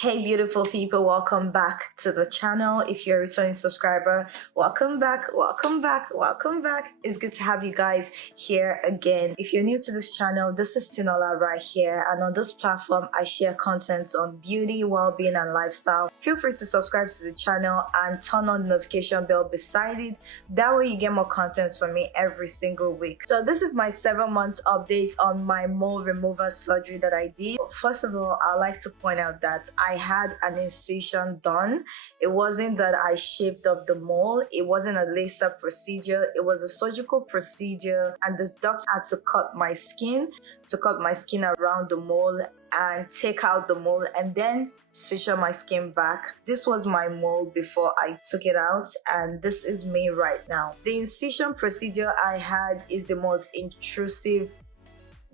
Hey beautiful people, welcome back to the channel. If you're a returning subscriber, welcome back. It's good to have you guys here again. If you're new to this channel, this is Tinola right here, and on this platform I share content on beauty, well-being and lifestyle. Feel free to subscribe to the channel and turn on the notification bell beside it. That way you get more content from me every single week. So this is my 7 months update on my mole removal surgery that I did. First of all, I'd like to point out that I had an incision done. It wasn't that I shaved off the mole. It wasn't a laser procedure. It was a surgical procedure, and the doctor had to cut my skin around the mole and take out the mole and then suture my skin back. This was my mole before I took it out, and this is me right now. The incision procedure I had is the most intrusive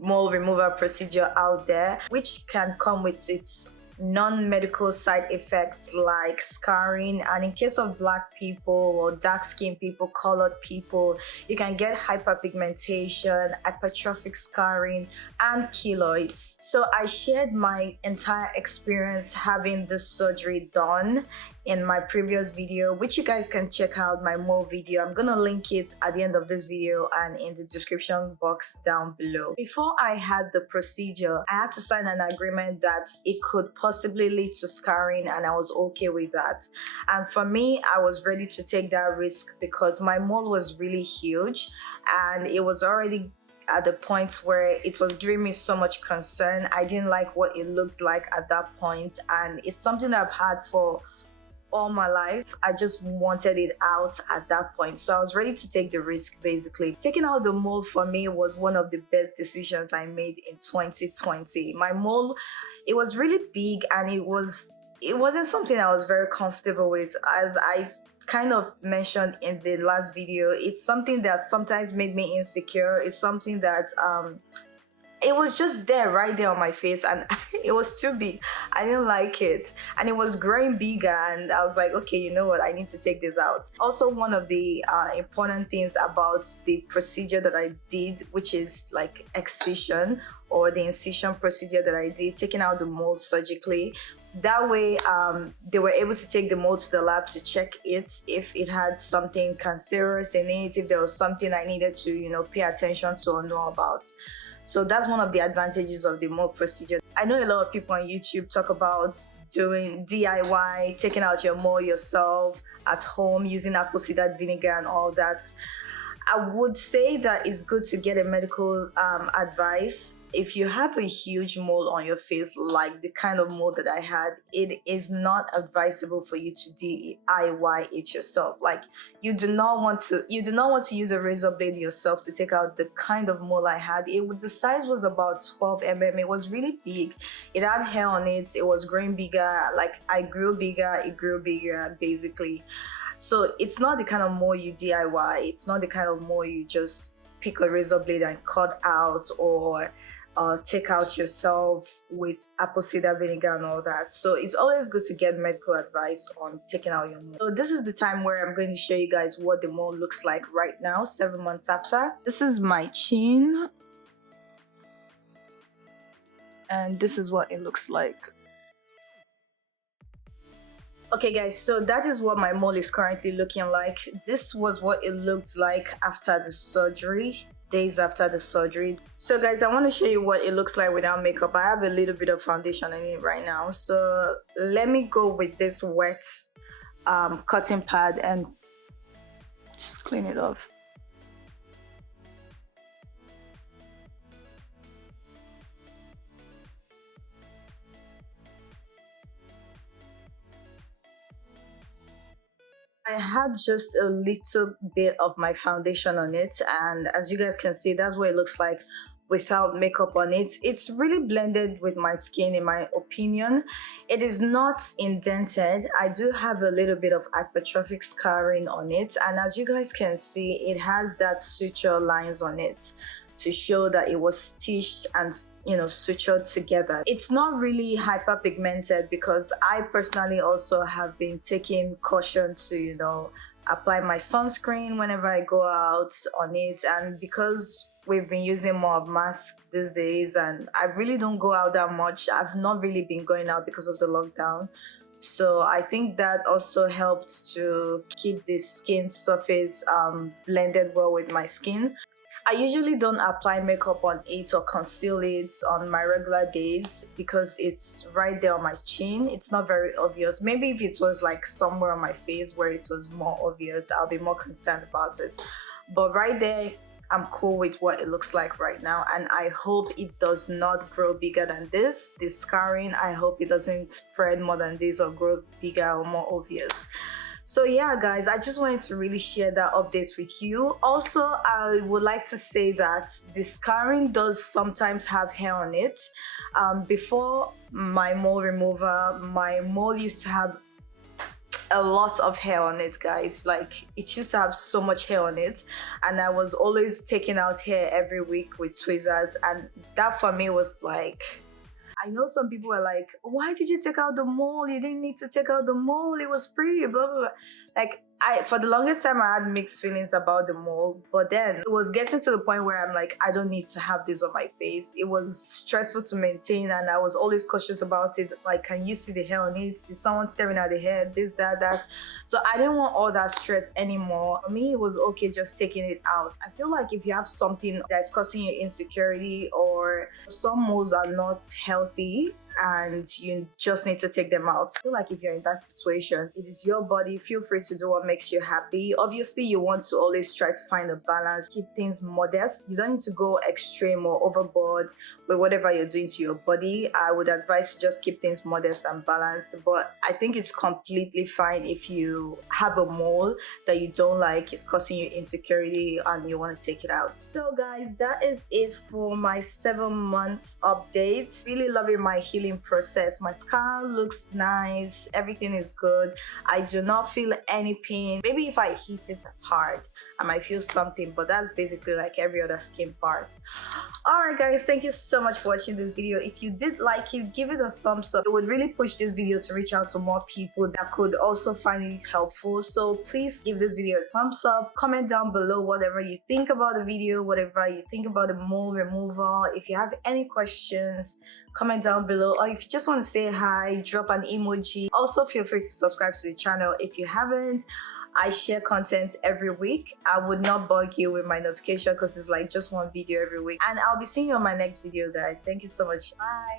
mole removal procedure out there, which can come with its non-medical side effects like scarring, and in case of black people or dark skinned people, colored people, you can get hyperpigmentation, hypertrophic scarring and keloids. So I shared my entire experience having this surgery done in my previous video, which you guys can check out my mole video. I'm gonna link it at the end of this video and in the description box down below. Before I had the procedure, I had to sign an agreement that it could possibly lead to scarring, and I was okay with that. And for me, I was ready to take that risk because my mole was really huge and it was already at the point where it was giving me so much concern. I didn't like what it looked like at that point, and it's something that I've had for all my life. I just wanted it out at that point, so I was ready to take the risk. Basically, taking out the mole for me was one of the best decisions I made in 2020. My mole, it was really big, and it wasn't something I was very comfortable with. As I kind of mentioned in the last video, it's something that sometimes made me insecure. It's something that it was just there, right there on my face, and it was too big. I didn't like it, and it was growing bigger, and I was like, okay, you know what, I need to take this out. Also, one of the important things about the procedure that I did, which is like excision, or the incision procedure that I did, taking out the mole surgically. That way, they were able to take the mole to the lab to check it if it had something cancerous in it, if there was something I needed to, pay attention to or know about. So that's one of the advantages of the mole procedure. I know a lot of people on YouTube talk about doing DIY, taking out your mole yourself at home using apple cider vinegar and all that. I would say that it's good to get a medical advice. If you have a huge mole on your face, like the kind of mole that I had, it is not advisable for you to DIY it yourself. Like, you do not want to use a razor blade yourself to take out the kind of mole I had. The size was about 12 mm. It was really big. It had hair on it. It was growing bigger. Like, I grew bigger, it grew bigger, basically. So it's not the kind of mole you DIY. It's not the kind of mole you just pick a razor blade and cut out, or take out yourself with apple cider vinegar and all that. So it's always good to get medical advice on taking out your mole. So this is the time where I'm going to show you guys what the mole looks like right now, 7 months after. This is my chin, and this is what it looks like. Okay guys, so that is what my mole is currently looking like. This was what it looked like after the surgery, days after the surgery. So guys, I want to show you what it looks like without makeup. I have a little bit of foundation in it right now, so let me go with this wet cotton pad and just clean it off. I had just a little bit of my foundation on it, and as you guys can see, that's what it looks like without makeup on it. It's really blended with my skin, in my opinion. It is not indented. I do have a little bit of hypertrophic scarring on it, and as you guys can see, it has that suture lines on it to show that it was stitched and sutured together. It's not really hyperpigmented because I personally also have been taking caution to apply my sunscreen whenever I go out on it, and because we've been using more of masks these days, and I really don't go out that much. I've not really been going out because of the lockdown. So I think that also helped to keep the skin surface blended well with my skin. I usually don't apply makeup on it or conceal it on my regular days because it's right there on my chin. It's not very obvious. Maybe if it was like somewhere on my face where it was more obvious, I'll be more concerned about it. But right there, I'm cool with what it looks like right now, and I hope it does not grow bigger than this. The scarring, I hope it doesn't spread more than this or grow bigger or more obvious. So yeah, guys, I just wanted to really share that update with you. Also, I would like to say that the scarring does sometimes have hair on it. Before my mole remover, my mole used to have a lot of hair on it, guys. Like, it used to have so much hair on it, and I was always taking out hair every week with tweezers, and that for me was like, I know some people are like, why did you take out the mole? You didn't need to take out the mole. It was pretty, blah, blah, blah. Like, for the longest time, I had mixed feelings about the mole. But then it was getting to the point where I'm like, I don't need to have this on my face. It was stressful to maintain, and I was always cautious about it. Like, can you see the hair on it? Is someone staring at the hair? This, that, that. So I didn't want all that stress anymore. For me, it was okay just taking it out. I feel like if you have something that's causing you insecurity, or some moles are not healthy, and you just need to take them out. I feel like if you're in that situation, it is your body. Feel free to do what makes you happy. Obviously, you want to always try to find a balance, keep things modest. You don't need to go extreme or overboard with whatever you're doing to your body. I would advise to just keep things modest and balanced. But I think it's completely fine if you have a mole that you don't like, it's causing you insecurity, and you want to take it out. So guys, that is it for my 7 months update. Really loving my healing process. My scar looks nice, everything is good. I do not feel any pain. Maybe if I hit it hard, I might feel something, but that's basically like every other skin part. Alright guys, thank you so much for watching this video. If you did like it, give it a thumbs up. It would really push this video to reach out to more people that could also find it helpful. So please give this video a thumbs up. Comment down below whatever you think about the video, whatever you think about the mole removal. If you have any questions, comment down below, or if you just want to say hi, drop an emoji. Also, feel free to subscribe to the channel if you haven't. I share content every week. I would not bug you with my notification because it's like just one video every week. And I'll be seeing you on my next video, guys. Thank you so much. Bye.